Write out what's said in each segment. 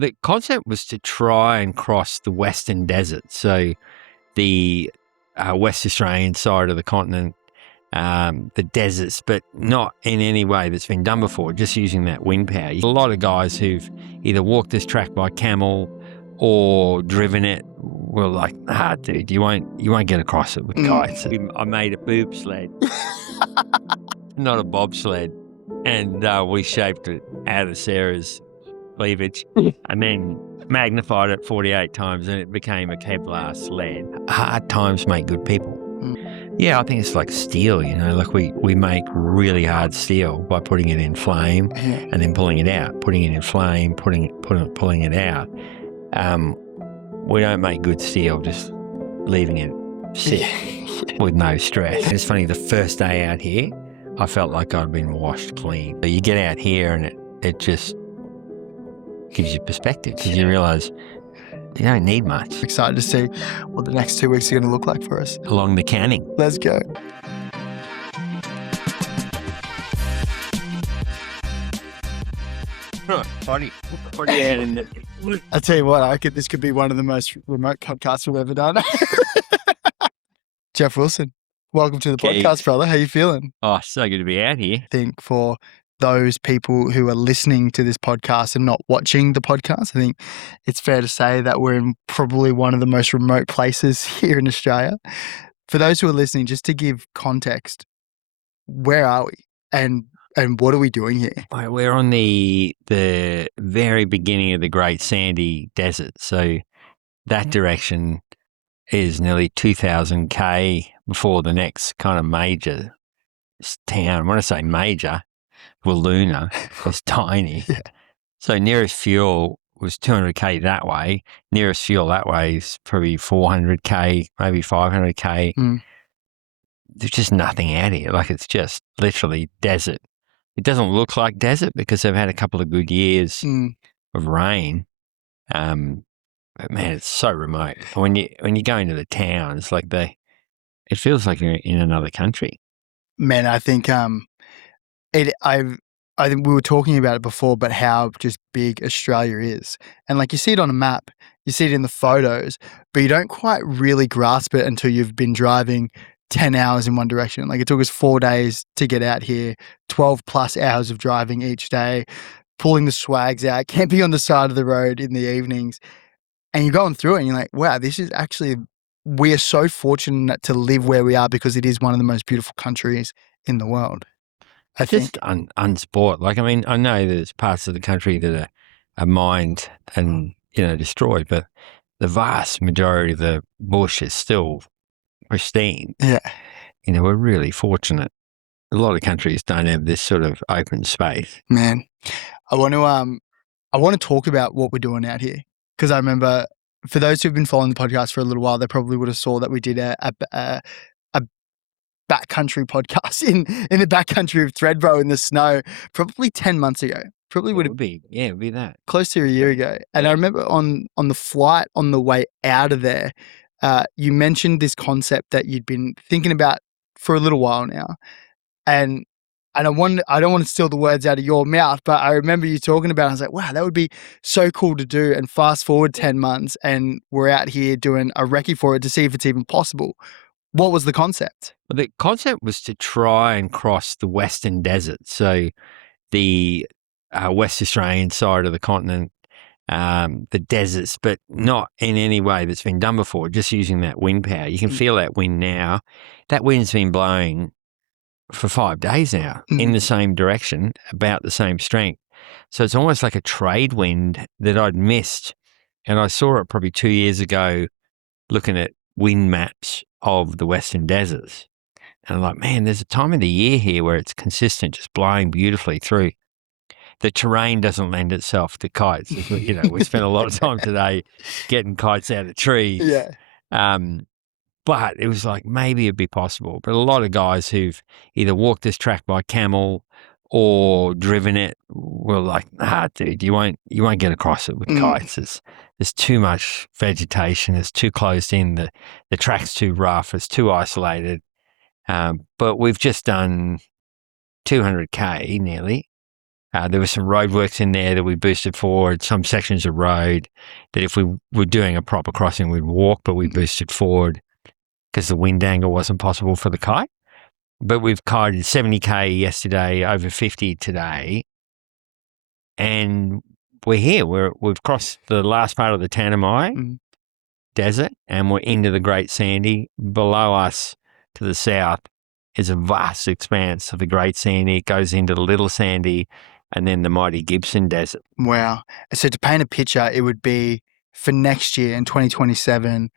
The concept was to try and cross the Western Desert, so the West Australian side of the continent, the deserts, but not in any way that's been done before, just using that wind power. A lot of guys who've either walked this track by camel or driven it were like, dude, you won't get across it with kites. I made a boob sled, not a bobsled, and we shaped it out of Sarah's cleavage and then magnified it 48 times and it became a Kevlar sled. Hard times make good people. Yeah, I think it's like steel, like we make really hard steel by putting it in flame and then pulling it out, putting it in flame, pulling it out. We don't make good steel just leaving it sit with no stress. It's funny, the first day out here, I felt like I'd been washed clean. But you get out here and it just gives you perspective because you realise you don't need much. Excited to see what the next 2 weeks are going to look like for us. Along the Canning. Let's go. Funny. I tell you what, this could be one of the most remote podcasts we've ever done. Geoff Wilson, welcome to the podcast, brother. How you feeling? Oh, so good to be out here. I think for those people who are listening to this podcast and not watching the podcast, I think it's fair to say that we're in probably one of the most remote places here in Australia. For those who are listening, just to give context, where are we and what are we doing here? We're on the very beginning of the Great Sandy Desert. So that direction is nearly 2,000 km before the next kind of major town. When I say major, Wiluna was tiny. Yeah. So nearest fuel was 200 km that way. Nearest fuel that way is probably 400 km, maybe 500 km. There's just nothing out here. Like it's just literally desert. It doesn't look like desert because they've had a couple of good years of rain. But man, it's so remote. When you go into the town, it's like it feels like you're in another country. Man, I think I think we were talking about it before, but how just big Australia is. And like you see it on a map, you see it in the photos, but you don't quite really grasp it until you've been driving 10 hours in one direction. Like it took us 4 days to get out here, 12 plus hours of driving each day, pulling the swags out, camping on the side of the road in the evenings. And you're going through it and you're like, wow, we are so fortunate to live where we are because it is one of the most beautiful countries in the world. I think unsport. Like, I mean, I know there's parts of the country that are mined and, destroyed, but the vast majority of the bush is still pristine. Yeah. We're really fortunate. A lot of countries don't have this sort of open space. Man, I want to talk about what we're doing out here because I remember for those who've been following the podcast for a little while, they probably would have saw that we did a backcountry podcast in the backcountry of Threadbro in the snow probably 10 months ago. Probably would be that. Close to a year ago. And I remember on the flight on the way out of there, you mentioned this concept that you'd been thinking about for a little while now. And I don't want to steal the words out of your mouth, but I remember you talking about it. I was like, wow, that would be so cool to do. And fast forward 10 months and we're out here doing a recce for it to see if it's even possible. What was the concept? Well, the concept was to try and cross the Western Desert. So the West Australian side of the continent, the deserts, but not in any way that's been done before, just using that wind power. You can feel that wind now. That wind's been blowing for 5 days now in the same direction, about the same strength. So it's almost like a trade wind that I'd missed. And I saw it probably 2 years ago looking at wind maps of the Western deserts. And I'm like, man, there's a time of the year here where it's consistent, just blowing beautifully through. The terrain doesn't lend itself to kites. We spent a lot of time today getting kites out of trees. Yeah. But it was like, maybe it'd be possible. But a lot of guys who've either walked this track by camel or driven it were like, dude, you won't get across it with kites. There's too much vegetation. It's too closed in. The track's too rough. It's too isolated. But we've just done 200 km nearly There were some roadworks in there that we boosted forward, some sections of road that if we were doing a proper crossing, we'd walk, but we boosted forward because the wind angle wasn't possible for the kite. But we've kited 70K yesterday, over 50 today, and we're here. We've crossed the last part of the Tanami Desert, and we're into the Great Sandy. Below us to the south is a vast expanse of the Great Sandy. It goes into the Little Sandy and then the mighty Gibson Desert. Wow. So to paint a picture, it would be for next year in 2027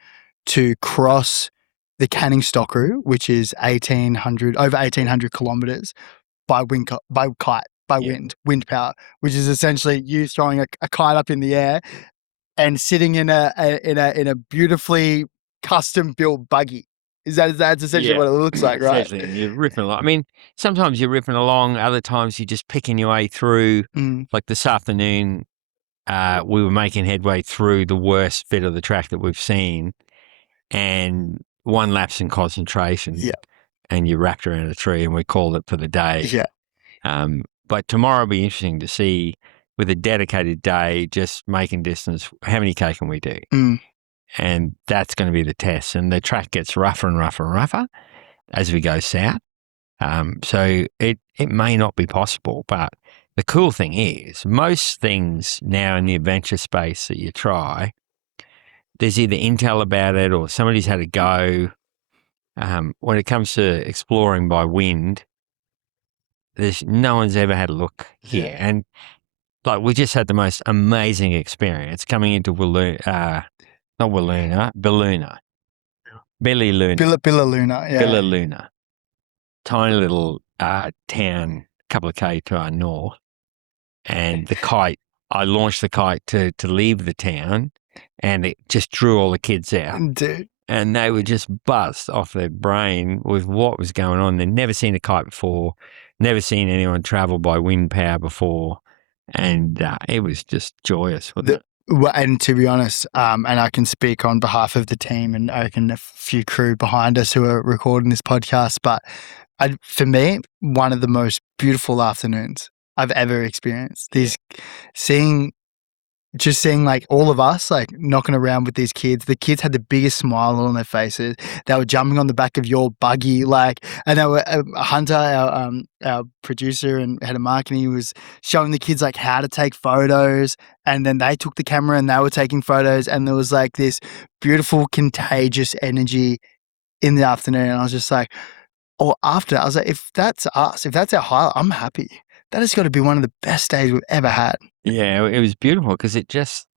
to cross the Canning Stock Route, which is over 1,800 kilometers by wind, wind power, which is essentially you throwing a kite up in the air and sitting in a beautifully custom built buggy. That's essentially what it looks like, right? Essentially, you're ripping along. I mean, sometimes you're ripping along, other times you're just picking your way through. Like this afternoon, we were making headway through the worst bit of the track that we've seen, and one lapse in concentration, and you wrapped around a tree, and we called it for the day. But tomorrow will be interesting to see, with a dedicated day, just making distance, how many K can we do? And that's going to be the test. And the track gets rougher and rougher and rougher as we go south. So it may not be possible, but the cool thing is most things now in the adventure space that you try, there's either intel about it or somebody's had a go. When it comes to exploring by wind, no one's ever had a look here. And like we just had the most amazing experience coming into Billyluna. Billyluna. Tiny little town, a couple of K to our north. And the kite, I launched the kite to leave the town, and it just drew all the kids out. Dude. And they were just buzzed off their brain with what was going on. They'd never seen a kite before, never seen anyone travel by wind power before. And it was just joyous, wasn't it? Well, and to be honest, and I can speak on behalf of the team and I reckon a few crew behind us who are recording this podcast, but for me, one of the most beautiful afternoons I've ever experienced. Seeing like all of us like knocking around with these kids. The kids had the biggest smile on their faces. They were jumping on the back of your buggy, and they were Hunter, our producer and head of marketing, was showing the kids like how to take photos, and then they took the camera and they were taking photos, and there was like this beautiful contagious energy in the afternoon. And I was just like, I was like, if that's us, if that's our highlight, I'm happy. That has got to be one of the best days we've ever had. Yeah, it was beautiful because it just,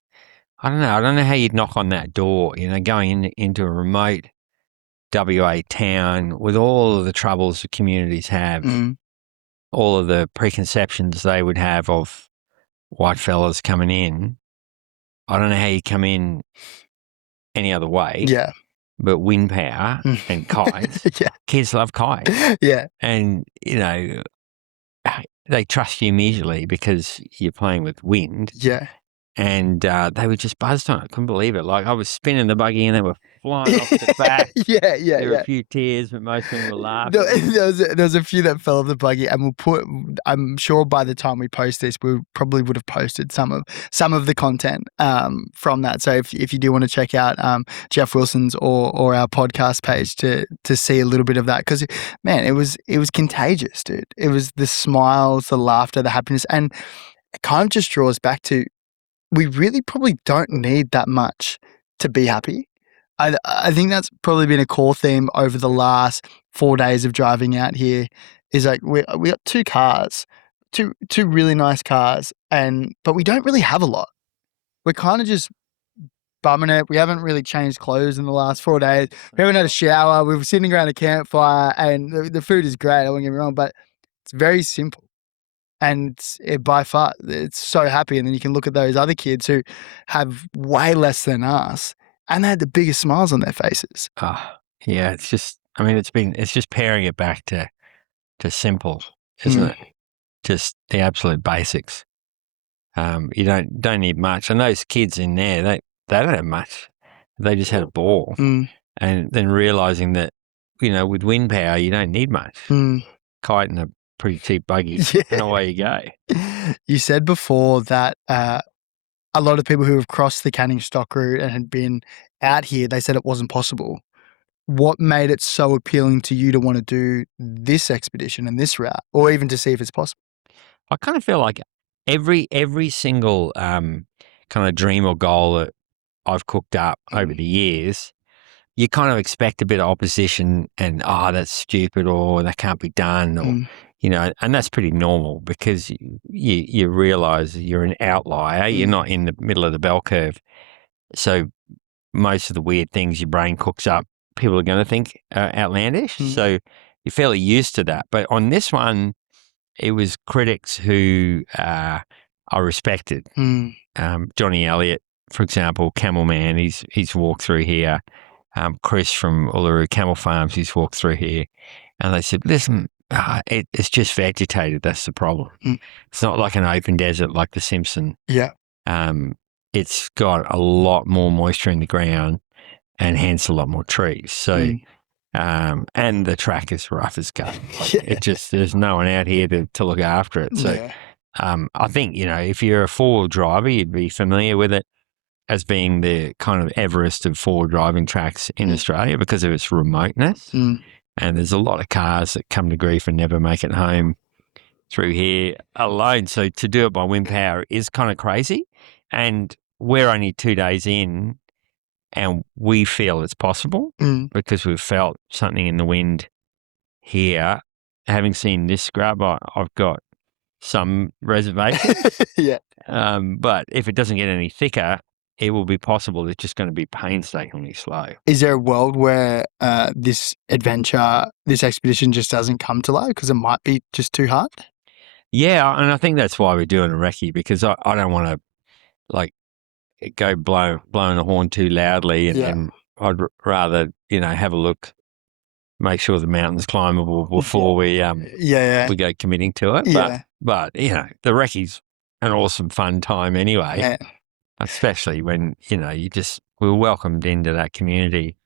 I don't know how you'd knock on that door, going into a remote WA town with all of the troubles the communities have, all of the preconceptions they would have of white fellas coming in. I don't know how you come in any other way. Yeah. But wind power and kites, kids love kites. Yeah. And, they trust you immediately because you're playing with wind. Yeah. And they were just buzzed on it. Couldn't believe it. Like I was spinning the buggy and they were flying off the back. There were a few tears, but most of them were laughing. There was a few that fell off the buggy, and I'm sure by the time we post this, we probably would have posted some of the content from that. So if you do want to check out Geoff Wilson's or our podcast page to see a little bit of that, because man, it was contagious, dude. It was the smiles, the laughter, the happiness, and it kind of just draws back to, we really probably don't need that much to be happy. I think that's probably been a core theme over the last 4 days of driving out here, is like we got two cars, two really nice cars, but we don't really have a lot. We're kind of just bumming it. We haven't really changed clothes in the last 4 days. We haven't had a shower. We were sitting around a campfire, and the food is great, I won't get me wrong, but it's very simple. And by far, it's so happy. And then you can look at those other kids who have way less than us, and they had the biggest smiles on their faces. Yeah, it's just, it's just paring it back to simple, isn't it? Just the absolute basics. You don't need much. And those kids in there, they don't have much. They just had a ball. And then realizing that, with wind power, you don't need much. Kite and a pretty cheap buggies, Yeah. and away you go. You said before that a lot of people who have crossed the Canning Stock route and had been out here, they said it wasn't possible. What made it so appealing to you to want to do this expedition and this route, or even to see if it's possible? I kind of feel like every single kind of dream or goal that I've cooked up over the years, you kind of expect a bit of opposition and, oh, that's stupid, or that can't be done, or, and that's pretty normal because you realize you're an outlier. You're not in the middle of the bell curve. So most of the weird things your brain cooks up, people are going to think are outlandish. So you're fairly used to that. But on this one, it was critics who I respected. Johnny Elliott, for example, Camel Man, he's walked through here. Chris from Uluru Camel Farms, he's walked through here. And they said, listen, it's just vegetated. That's the problem. It's not like an open desert like the Simpson. Yeah. It's got a lot more moisture in the ground and hence a lot more trees. So, and the track is rough as go. It just, there's no one out here to look after it. So, I think, if you're a four-wheel driver, you'd be familiar with it as being the kind of Everest of four-wheel driving tracks in Australia because of its remoteness. And there's a lot of cars that come to grief and never make it home through here alone. So to do it by wind power is kind of crazy. And we're only 2 days in and we feel it's possible because we've felt something in the wind here. Having seen this scrub, I've got some reservations. But if it doesn't get any thicker, it will be possible. It's just going to be painstakingly slow. Is there a world where this expedition just doesn't come to life because it might be just too hard? Yeah, and I think that's why we're doing a recce because I don't want to go blowing the horn too loudly, and I'd rather have a look, make sure the mountain's climbable before we go committing to it. But the recce's an awesome fun time anyway. Especially when we were welcomed into that community.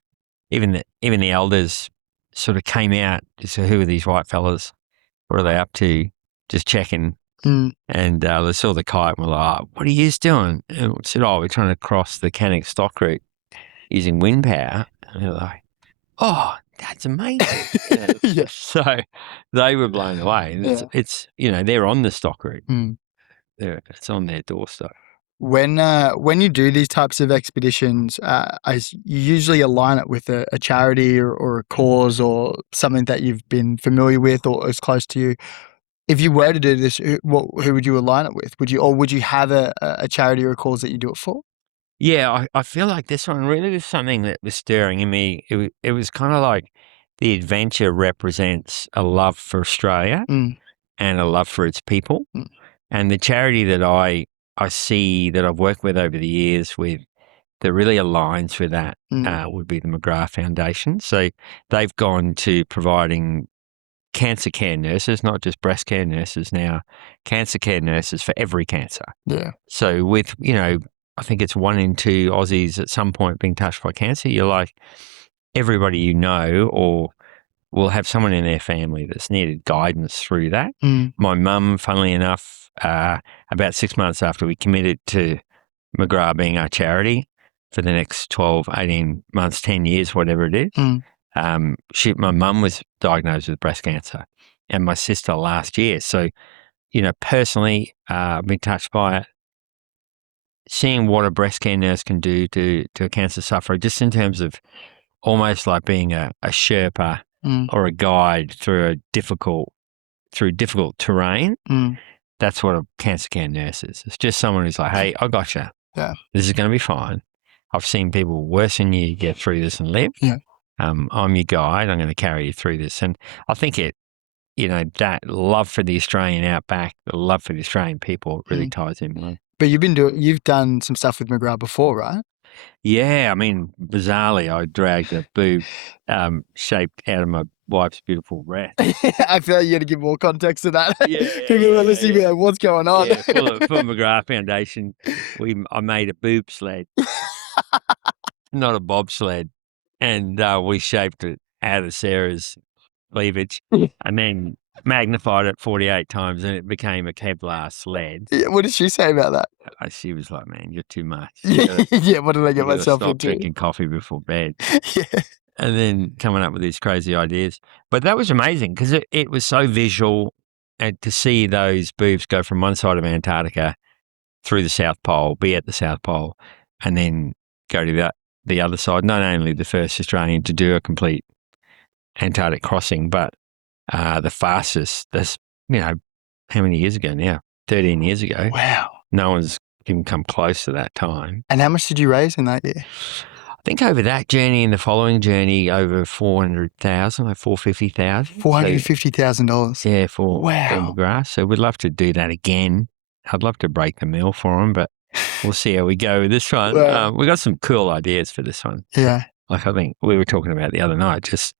Even the elders sort of came out. So who are these white fellas? What are they up to? Just checking. And they saw the kite and were like, what are you doing? And we said, we're trying to cross the Canning Stock route using wind power. And they're like, oh, that's amazing. So they were blown away. And it's they're on the stock route. It's on their doorstep. When you do these types of expeditions, you usually align it with a charity or a cause or something that you've been familiar with or is close to you. If you were to do this, who would you align it with? Would you have a charity or a cause that you do it for? Yeah, I feel like this one really was something that was stirring in me. It was kind of like the adventure represents a love for Australia and a love for its people. And the charity that I see that I've worked with over the years that really aligns with that would be the McGrath Foundation. So they've gone to providing cancer care nurses, not just breast care nurses now, cancer care nurses for every cancer. Yeah. So with, I think it's 1 in 2 Aussies at some point being touched by cancer, you're like, everybody or will have someone in their family that's needed guidance through that. My mum, funnily enough, about 6 months after we committed to McGrath being our charity for the next 12, 18 months, 10 years, whatever it is, my mum was diagnosed with breast cancer and my sister last year. So, personally, I've been touched by it. Seeing what a breast care nurse can do to a cancer sufferer, just in terms of almost like being a Sherpa or a guide through difficult terrain. That's what a cancer care nurse is. It's just someone who's like, hey, I gotcha. Yeah. This is going to be fine. I've seen people worse than you get through this and live. Yeah. I'm your guide. I'm going to carry you through this. And I think that love for the Australian outback, the love for the Australian people really ties in. But you've done some stuff with McGrath before, right? Yeah, I mean, bizarrely, I dragged a boob shaped out of my wife's beautiful breast. I feel like you got to give more context to that. People are listening, be like, what's going on? Yeah, for McGrath Foundation, I made a boob sled, not a bobsled, and we shaped it out of Sarah's cleavage, and then magnified it 48 times and it became a Kevlar sled. Yeah, what did she say about that? She was like, "Man, you're too much. Yeah, what did I You get got to myself stop into? drinking coffee before bed." Yeah. And then coming up with these crazy ideas. But that was amazing because it was so visual, and to see those boobs go from one side of Antarctica through the South Pole, be at the South Pole, and then go to the other side. Not only the first Australian to do a complete Antarctic crossing, but the fastest. That's, how many years ago now? 13 years ago. Wow. No one's even come close to that time. And how much did you raise in that year? I think over that journey and the following journey, over 400,000, like 450,000. $450,000. Yeah, for Wow. McGrath. So we'd love to do that again. I'd love to break the mill for them, but we'll see how we go with this one. Wow. We got some cool ideas for this one. Yeah. Like I think we were talking about the other night, just,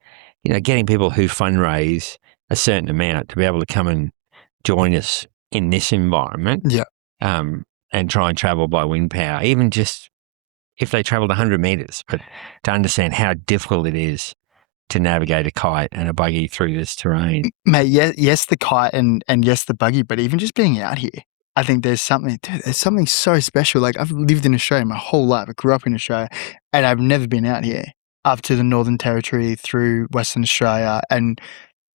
getting people who fundraise a certain amount to be able to come and join us in this environment. Yeah. And try and travel by wind power, even just if they traveled 100 meters, but to understand how difficult it is to navigate a kite and a buggy through this terrain. Mate, yes, the kite and yes, the buggy, but even just being out here, I think there's something so special. Like, I've lived in Australia my whole life. I grew up in Australia and I've never been out here up to the Northern Territory through Western Australia. And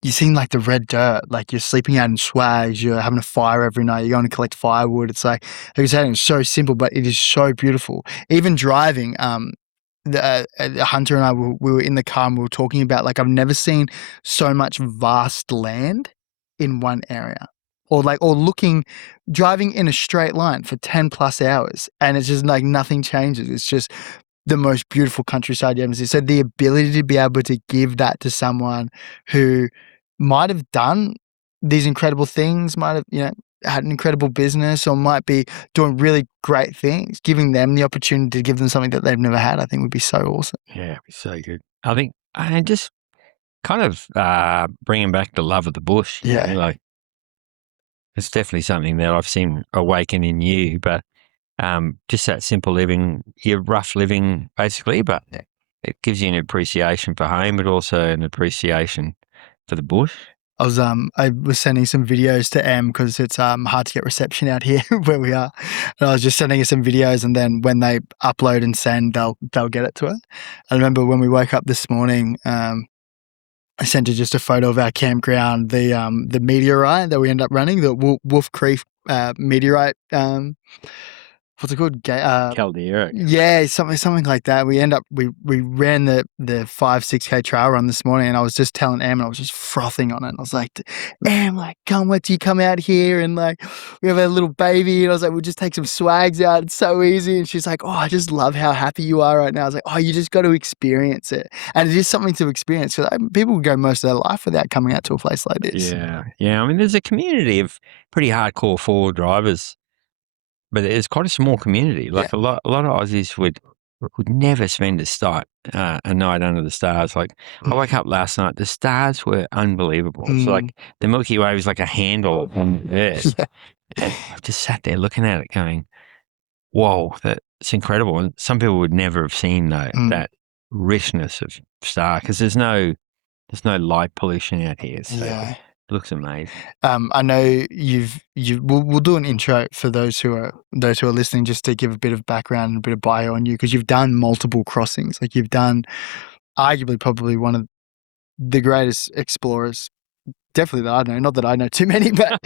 you're seeing like the red dirt, like you're sleeping out in swags, you're having a fire every night, you're going to collect firewood. It's like I said, it's so simple, but it is so beautiful. Even driving, the Hunter and I, we were in the car and we were talking about, like, I've never seen so much vast land in one area. Or driving in a straight line for 10 plus hours and it's just like nothing changes. It's just the most beautiful countryside you ever see. So the ability to be able to give that to someone who might have done these incredible things, might have, had an incredible business or might be doing really great things, giving them the opportunity to give them something that they've never had, I think would be so awesome. Yeah, it'd be so good. I think, and just kind of bringing back the love of the bush. Yeah. Like, it's definitely something that I've seen awaken in you, but just that simple living, your rough living basically, but it gives you an appreciation for home, but also an appreciation for the bush. I was sending some videos to Em because it's hard to get reception out here where we are. And I was just sending her some videos, and then when they upload and send, they'll get it to her. I remember when we woke up this morning, I sent her just a photo of our campground, the meteorite that we end up running, the Wolf Creek meteorite. What's it called? Caldera. Yeah, something like that. We ran the 5-6K trail run this morning, and I was just telling Em, and I was just frothing on it. And I was like, Em, like, can't wait till you come out here, and like, we have a little baby, and I was like, we'll just take some swags out. It's so easy. And she's like, oh, I just love how happy you are right now. I was like, oh, you just got to experience it, and it is something to experience. Because people would go most of their life without coming out to a place like this. Yeah. I mean, there's a community of pretty hardcore four-wheel drivers. But it's quite a small community. Like a lot of Aussies would never spend a night under the stars. Like I woke up last night, the stars were unbelievable. It's like the Milky Way was like a handle on Earth. And I just sat there looking at it, going, "Whoa, that's incredible!" And some people would never have seen that richness of star because there's no light pollution out here. So it looks amazing. I know we'll do an intro for those who are listening, just to give a bit of background and a bit of bio on you, because you've done multiple crossings. Like, you've done arguably probably one of the greatest explorers, definitely that I know. Not that I know too many, but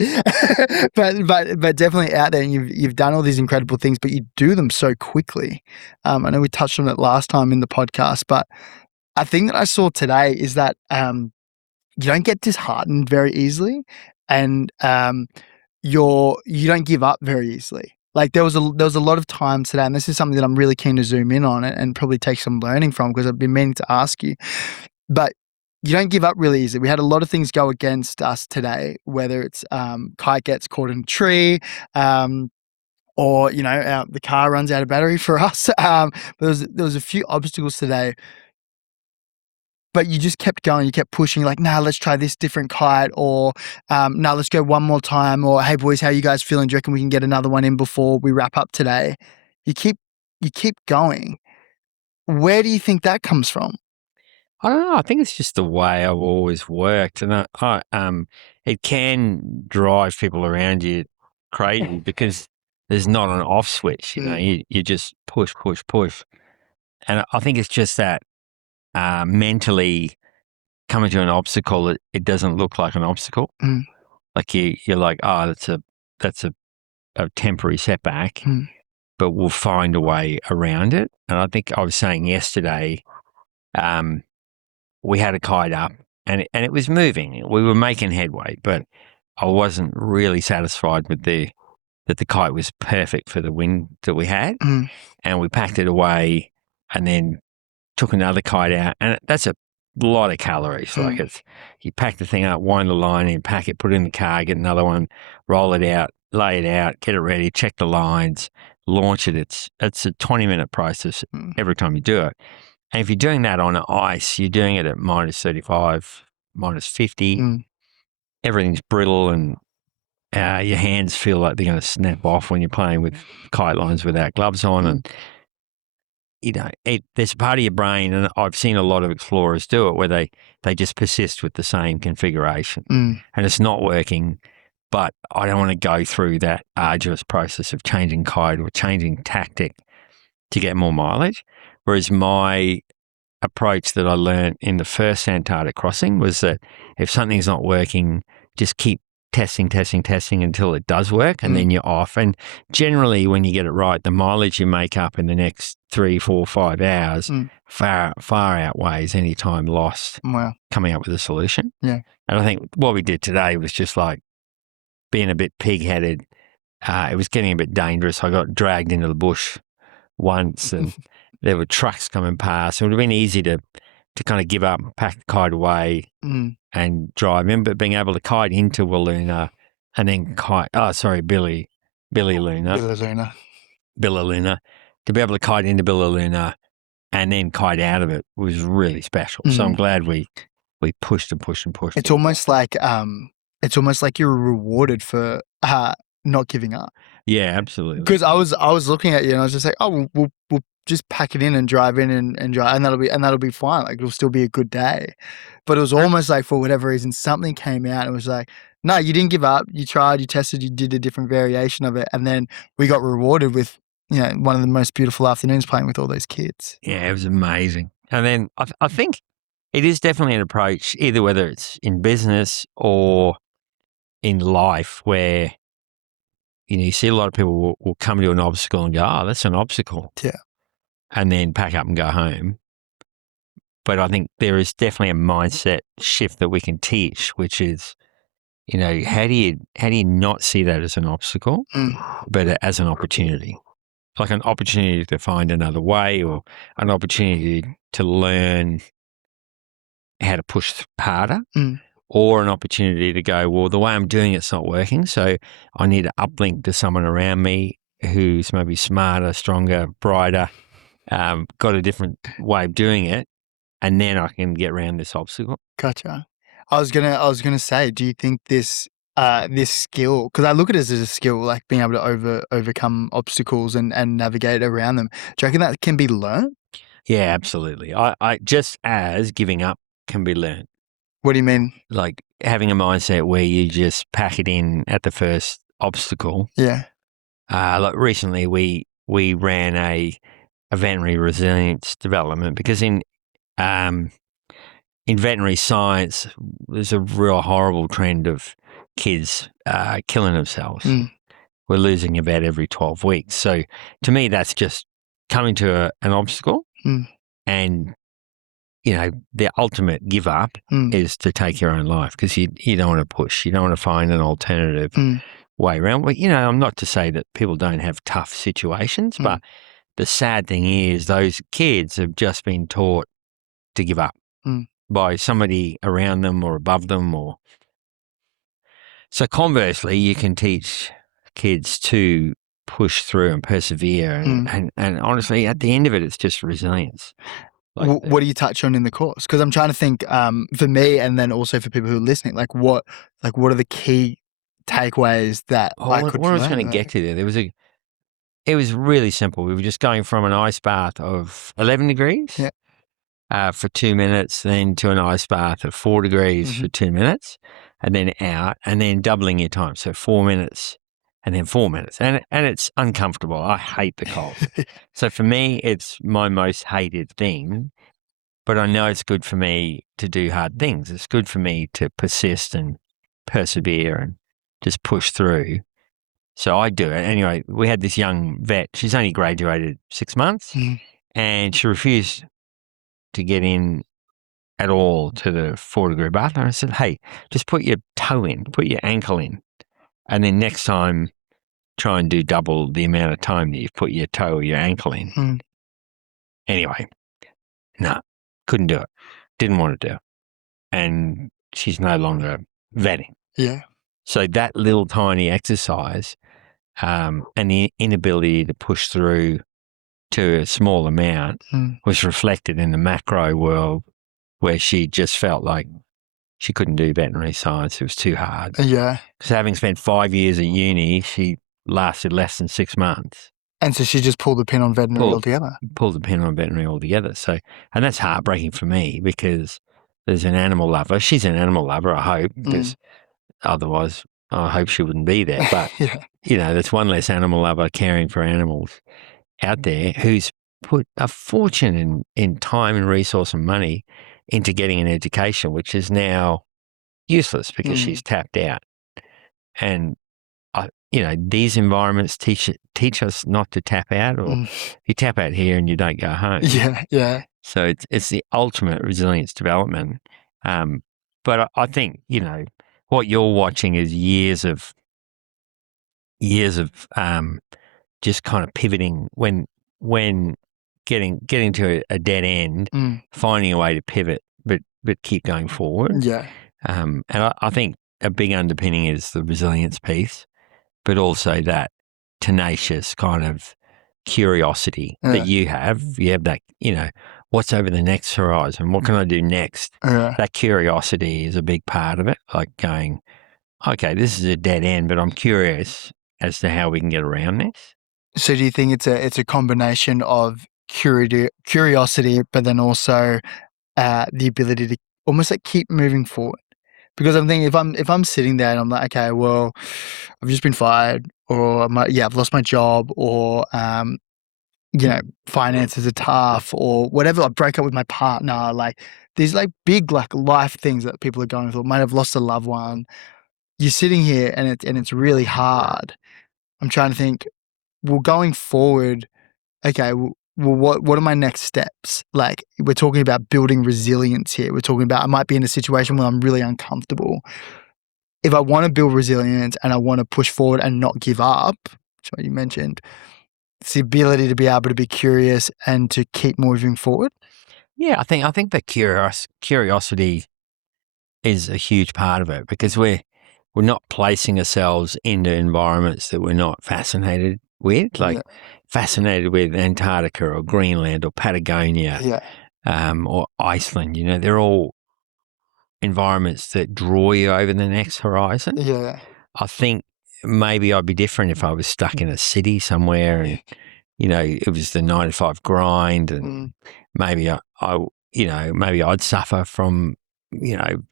but definitely out there. And you've done all these incredible things, but you do them so quickly. I know we touched on it last time in the podcast, but a thing that I saw today is that you don't get disheartened very easily, and you don't give up very easily. Like, there was a lot of times today, and this is something that I'm really keen to zoom in on and probably take some learning from, because I've been meaning to ask you. But you don't give up really easily. We had a lot of things go against us today, whether it's kite gets caught in a tree, or the car runs out of battery for us. But there was a few obstacles today. But you just kept going, you kept pushing, like, nah, let's try this different kite, or nah, let's go one more time, or hey boys, how you guys feeling? Do you reckon we can get another one in before we wrap up today? You keep going. Where do you think that comes from? I don't know. I think it's just the way I've always worked, and it can drive people around you crazy because there's not an off switch. You know, Mm, you just push, push, push, and I think it's just that mentally coming to an obstacle, it doesn't look like an obstacle. mm, Like you're like, oh, that's a temporary setback, mm, but we'll find a way around it. And I think I was saying yesterday, um, we had a kite up and it was moving. We were making headway, but I wasn't really satisfied with that the kite was perfect for the wind that we had. mm, And we packed it away and then took another kite out. And that's a lot of calories. Like mm, you pack the thing up, wind the line in, pack it, put it in the car, get another one, roll it out, lay it out, get it ready, check the lines, launch it. It's a 20-minute process mm, every time you do it. And if you're doing that on ice, you're doing it at minus 35, minus 50. mm, Everything's brittle and your hands feel like they're going to snap off when you're playing with kite lines without gloves on. mm, And, you know, there's a part of your brain, and I've seen a lot of explorers do it, where they just persist with the same configuration. mm, And it's not working, but I don't want to go through that arduous process of changing kite or changing tactic to get more mileage. Whereas my approach that I learned in the first Antarctic crossing was that if something's not working, just keep testing, testing, testing until it does work, and mm, then you're off. And generally, when you get it right, the mileage you make up in the next 3, 4, 5 hours mm. far outweighs any time lost Wow. coming up with a solution. Yeah. And I think what we did today was just like being a bit pig-headed. It was getting a bit dangerous. I got dragged into the bush once and there were trucks coming past. It would have been easy to kind of give up, pack the kite away Mm. and drive in, but being able to kite into Walloona and then Billy Luna, Luna. Billaloona, to be able to kite into Billaloona and then kite out of it was really special. So I'm Mm. glad we pushed and pushed and pushed. It's almost like you're rewarded for not giving up. Yeah, absolutely. Because I was looking at you and I was just like, oh, we'll just pack it in and drive in and drive, and that'll be fine. Like it'll still be a good day. But it was almost like for whatever reason something came out and it was like, no, you didn't give up. You tried, you tested, you did a different variation of it, and then we got rewarded with one of the most beautiful afternoons playing with all those kids. Yeah, it was amazing. And then I think it is definitely an approach, either whether it's in business or in life, where you see a lot of people will come to an obstacle and go, "Oh, that's an obstacle," Yeah. and then pack up and go home. But I think there is definitely a mindset shift that we can teach, which is, how do you not see that as an obstacle, but as an opportunity, like an opportunity to find another way or an opportunity to learn how to push harder. Or an opportunity to go, well, the way I'm doing it's not working, so I need to uplink to someone around me who's maybe smarter, stronger, brighter, got a different way of doing it, and then I can get around this obstacle. Gotcha. I was gonna say, do you think this skill? Because I look at it as a skill, like being able to overcome obstacles and navigate around them. Do you reckon that can be learned? Yeah, absolutely. I just as giving up can be learned, What do you mean? like having a mindset where you just pack it in at the first obstacle. Yeah. Like recently, we ran a veterinary resilience development because in veterinary science, there's a real horrible trend of kids killing themselves. We're losing a vet every 12 weeks. So to me, that's just coming to an obstacle. And, the ultimate give up is to take your own life because you don't want to push. You don't want to find an alternative way around. Well, I'm not to say that people don't have tough situations, but the sad thing is those kids have just been taught to give up by somebody around them or above them. So conversely, you can teach kids to push through and persevere. And honestly, at the end of it, it's just resilience. What do you touch on in the course? Because I'm trying to think for me and then also for people who are listening, like what are the key takeaways that I could what I was learn? going to get to there, it was really simple. We were just going from an ice bath of 11 degrees for 2 minutes, then to an ice bath at 4 degrees for 2 minutes, and then out, and then doubling your time. So 4 minutes and then 4 minutes. And it's uncomfortable. I hate the cold. So for me, it's my most hated thing, but I know it's good for me to do hard things. It's good for me to persist and persevere and just push through. So I do it. Anyway, we had this young vet. She's only graduated 6 months, and she refused to get in at all to the 4-degree bath. And I said, hey, just put your toe in, put your ankle in. And then next time, try and do double the amount of time that you've put your toe or your ankle in. Anyway, no, couldn't do it. Didn't want to do it. And she's no longer vetting. Yeah. So that little tiny exercise and the inability to push through to a small amount was reflected in the macro world, where she just felt like she couldn't do veterinary science. It was too hard. Yeah. Because having spent 5 years at uni, she lasted less than 6 months. And so she just pulled the pin on veterinary altogether. Pulled the pin on veterinary altogether. So, and that's heartbreaking for me, because there's an animal lover. She's an animal lover, I hope, because otherwise I hope she wouldn't be there. But, there's one less animal lover caring for animals out there who's put a fortune in time and resource and money into getting an education, which is now useless because she's tapped out. And, these environments teach us not to tap out, or you tap out here and you don't go home. Yeah. So it's the ultimate resilience development. But I think, what you're watching is years of just kind of pivoting when getting to a dead end, finding a way to pivot, but keep going forward. Yeah. And I think a big underpinning is the resilience piece, but also that tenacious kind of curiosity that you have. You have that, what's over the next horizon? What can I do next? That curiosity is a big part of it. Like going, okay, this is a dead end, but I'm curious as to how we can get around this. So do you think it's a combination of curiosity, but then also the ability to almost like keep moving forward? Because I'm thinking if I'm sitting there and I'm like, okay, well, I've just been fired, or I've lost my job, or finances are tough, or whatever. I break up with my partner. Like these like big like life things that people are going through. Might have lost a loved one. You're sitting here and it's really hard. I'm trying to think. Well, going forward, okay. Well, what are my next steps? Like we're talking about building resilience here. We're talking about I might be in a situation where I'm really uncomfortable. If I want to build resilience and I want to push forward and not give up, which is what you mentioned, it's the ability to be able to be curious and to keep moving forward. Yeah, I think the curiosity is a huge part of it, because we're not placing ourselves into environments that we're not fascinated with, like fascinated with Antarctica or Greenland or Patagonia, or Iceland. They're all environments that draw you over the next horizon. Yeah. I think maybe I'd be different if I was stuck in a city somewhere and, it was the 9 to 5 grind, and maybe maybe I'd suffer from,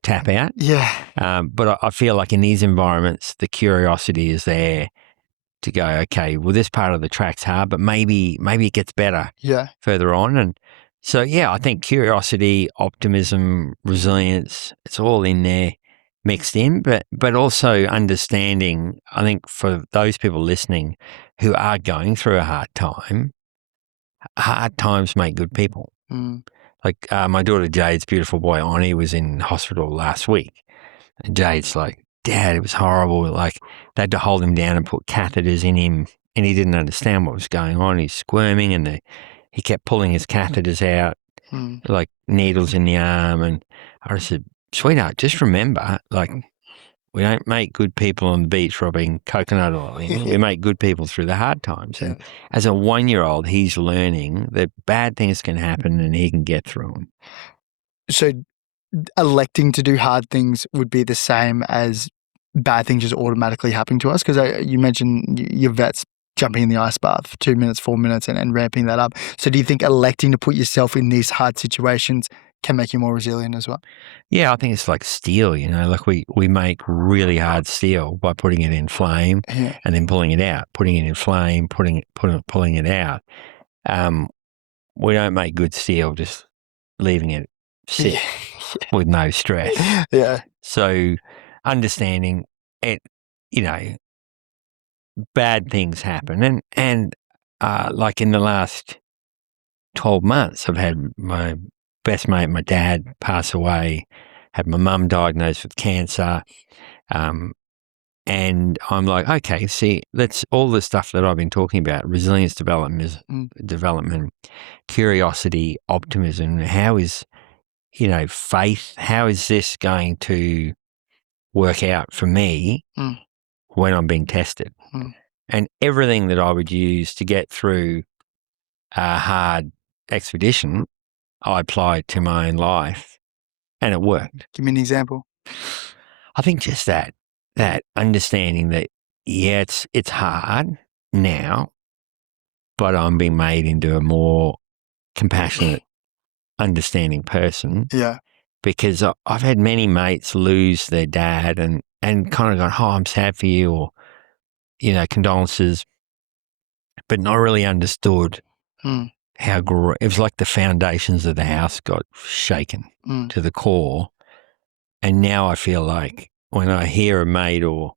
tap out. Yeah. But I feel like in these environments, the curiosity is there to go, okay, well, this part of the track's hard, but maybe it gets better further on. And so, I think curiosity, optimism, resilience, it's all in there mixed in, but also understanding, I think for those people listening who are going through a hard times make good people. Like my daughter Jade's beautiful boy, Oni, was in hospital last week. And Jade's like, Dad, it was horrible. Like they had to hold him down and put catheters in him, and he didn't understand what was going on. He's squirming, and he kept pulling his catheters out, like needles in the arm. And I said, sweetheart, just remember, like, we don't make good people on the beach rubbing coconut oil. We make good people through the hard times. And as a 1-year-old, he's learning that bad things can happen and he can get through them. So electing to do hard things would be the same as bad things just automatically happening to us? Because you mentioned your vet's jumping in the ice bath for 2 minutes, 4 minutes, and ramping that up. So do you think electing to put yourself in these hard situations can make you more resilient as well? Yeah, I think it's like steel, like we make really hard steel by putting it in flame Yeah. and then pulling it out, putting it in flame, pulling it out. We don't make good steel just leaving it sit Yeah. with no stress. Yeah. So understanding it, bad things happen. And like in the last 12 months, I've had my best mate, my dad, pass away, had my mum diagnosed with cancer. And I'm like, okay, see, that's all the stuff that I've been talking about, resilience development, curiosity, optimism. How is, faith, how is this going to work out for me when I'm being tested? And everything that I would use to get through a hard expedition, I applied to my own life and it worked. Give me an example. I think just that understanding that, yeah, it's hard now, but I'm being made into a more compassionate, understanding person. Yeah. Because I've had many mates lose their dad and kind of gone, oh, I'm sad for you, or, condolences, but not really understood how it was like the foundations of the house got shaken to the core. And now I feel like when I hear a mate or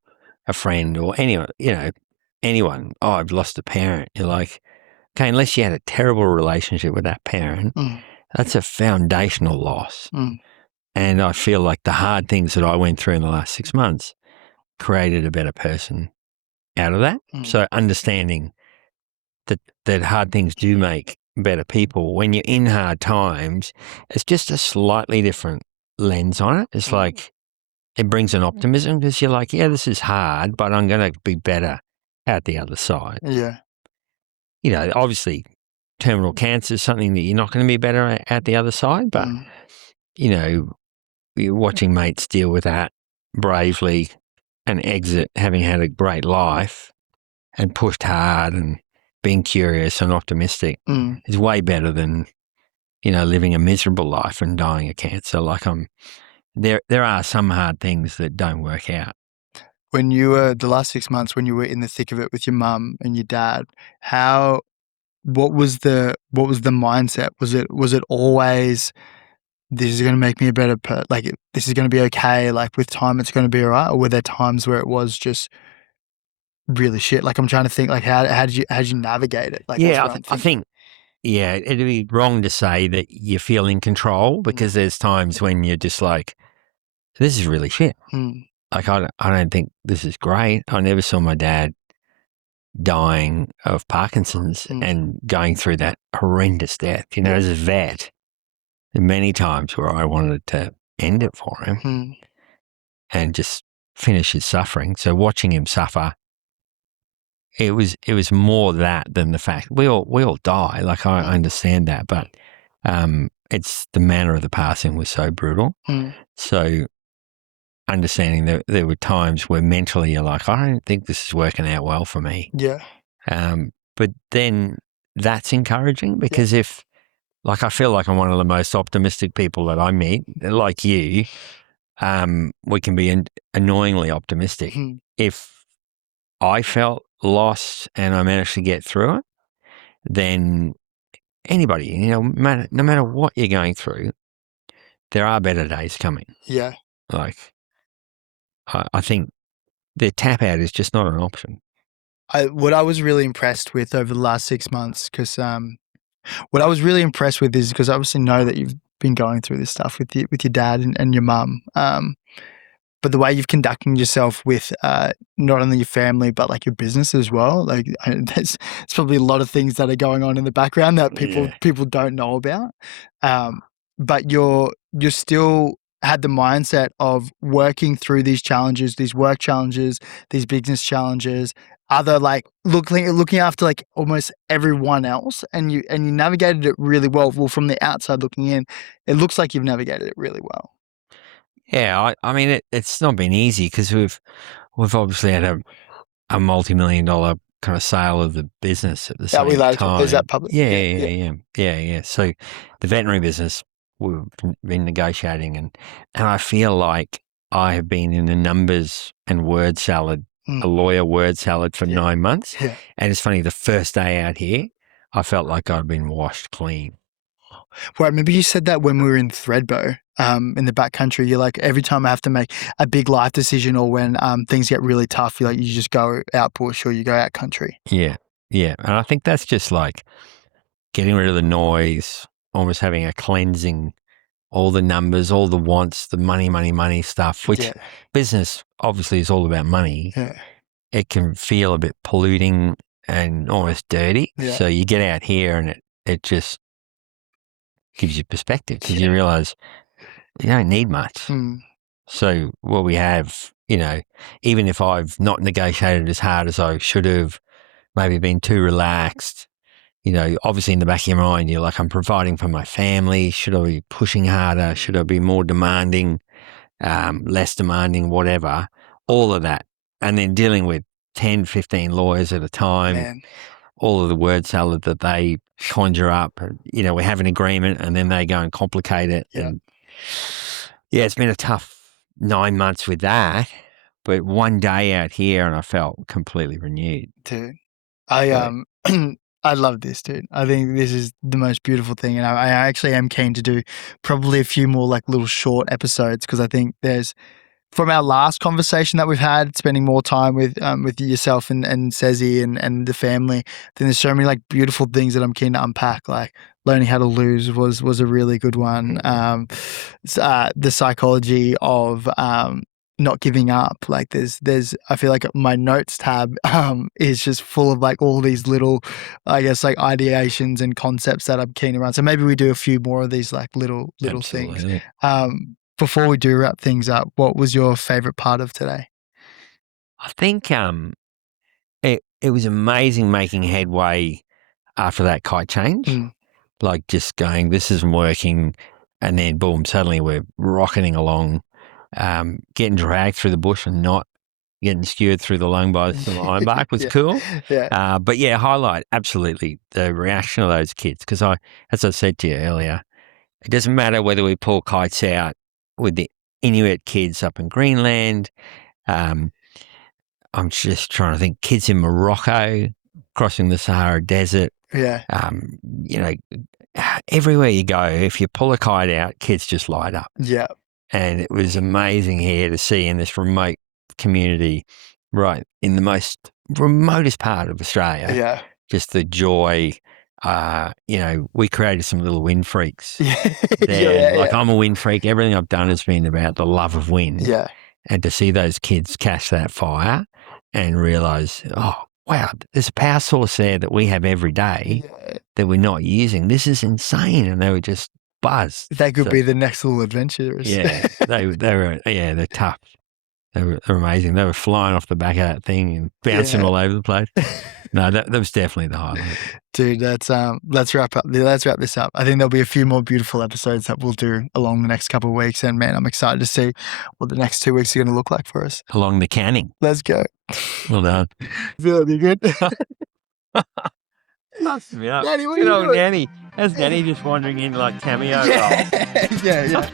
a friend or anyone, oh, I've lost a parent, you're like, okay, unless you had a terrible relationship with that parent, that's a foundational loss. And I feel like the hard things that I went through in the last 6 months created a better person out of that. So understanding that hard things do make better people. When you're in hard times, it's just a slightly different lens on it. It's like it brings an optimism because you're like, yeah, this is hard, but I'm going to be better at the other side. Yeah. Obviously, terminal cancer is something that you're not going to be better at the other side, but, you're watching mates deal with that bravely and exit having had a great life and pushed hard and being curious and optimistic is way better than, living a miserable life and dying of cancer. Like there are some hard things that don't work out. When you were the last 6 months, when you were in the thick of it with your mum and your dad, what was the mindset? Was it always, this is going to make me a better this is going to be okay, like with time it's going to be all right? Or were there times where it was just really shit? Like I'm trying to think, like how did you navigate it? Like Yeah, I think, it'd be wrong to say that you feel in control because there's times when you're just like, this is really shit. Like, I don't think this is great. I never saw my dad dying of Parkinson's and going through that horrendous death. As a vet, there are many times where I wanted to end it for him and just finish his suffering. So watching him suffer, it was more that than the fact we all die. Like I understand that, but it's the manner of the passing was so brutal. So understanding that there were times where mentally you're like, I don't think this is working out well for me. Yeah. But then that's encouraging because if, like, I feel like I'm one of the most optimistic people that I meet, like you, we can be annoyingly optimistic. If I felt lost and I managed to get through it, then anybody, no matter what you're going through, there are better days coming. Yeah. Like, I think the tap out is just not an option. What I was really impressed with over the last 6 months, because what I was really impressed with is because I obviously know that you've been going through this stuff with your dad and your mum, but the way you've conducted yourself with not only your family but like your business as well, like there's probably a lot of things that are going on in the background that people don't know about, but you're still had the mindset of working through these challenges, these work challenges, these business challenges, other like looking after like almost everyone else, and you navigated it really well. Well, from the outside looking in, it looks like you've navigated it really well. Yeah, I mean, it's not been easy because we've obviously had a multi-million-dollar kind of sale of the business at the That we same allowed to time. is that public? Yeah. So the veterinary business, we've been negotiating, and I feel like I have been in a numbers and word salad, a lawyer word salad for 9 months. Yeah. And it's funny, the first day out here, I felt like I'd been washed clean. Well, I remember you said that when we were in Thredbo, in the backcountry. You're like, every time I have to make a big life decision or when things get really tough, you're like, you just go out bush or you go out country. Yeah. And I think that's just like getting rid of the noise, almost having a cleansing, all the numbers, all the wants, the money stuff, which business obviously is all about money. Yeah. It can feel a bit polluting and almost dirty. Yeah. So you get out here and it just gives you perspective because you realize you don't need much. So what we have, even if I've not negotiated as hard as I should have, maybe been too relaxed, obviously in the back of your mind, you're like, I'm providing for my family. Should I be pushing harder? Should I be more demanding, less demanding, whatever, all of that. And then dealing with 10, 15 lawyers at a time. Man. All of the word salad that they conjure up. We have an agreement and then they go and complicate it. Yeah. And it's been a tough 9 months with that. But one day out here and I felt completely renewed. Dude, I love this, dude. I think this is the most beautiful thing. And I actually am keen to do probably a few more like little short episodes because I think there's, from our last conversation that we've had, spending more time with yourself and Sezi and the family, then there's so many like beautiful things that I'm keen to unpack. Like learning how to lose was a really good one. The psychology of not giving up. Like there's I feel like my notes tab is just full of like all these little, I guess, like ideations and concepts that I'm keen around. So maybe we do a few more of these like little things. Before we do wrap things up, what was your favorite part of today? I think it was amazing making headway after that kite change. Like just going, this isn't working, and then boom, suddenly we're rocketing along, getting dragged through the bush and not getting skewered through the lung by some ironbark was cool. Yeah. But highlight absolutely the reaction of those kids because as I said to you earlier, it doesn't matter whether we pull kites out with the Inuit kids up in Greenland. I'm just trying to think, kids in Morocco crossing the Sahara Desert. Yeah. Everywhere you go, if you pull a kite out, kids just light up. Yeah. And it was amazing here to see in this remote community, right in the most remotest part of Australia. Yeah. Just the joy. We created some little wind freaks. I'm a wind freak. Everything I've done has been about the love of wind. Yeah. And to see those kids catch that fire and realize, oh, wow, there's a power source there that we have every day that we're not using. This is insane. And they were just buzzed. They could be the next little adventurers. Yeah. They're tough. They were amazing. They were flying off the back of that thing and bouncing all over the place. No, that was definitely the highlight. Dude, let's wrap this up. I think there'll be a few more beautiful episodes that we'll do along the next couple of weeks. And man, I'm excited to see what the next 2 weeks are going to look like for us. Along the canning. Let's go. Well done. Feeling you good? Nanny, what are you doing? Nanny. That's Nanny just wandering in like cameo. Yeah.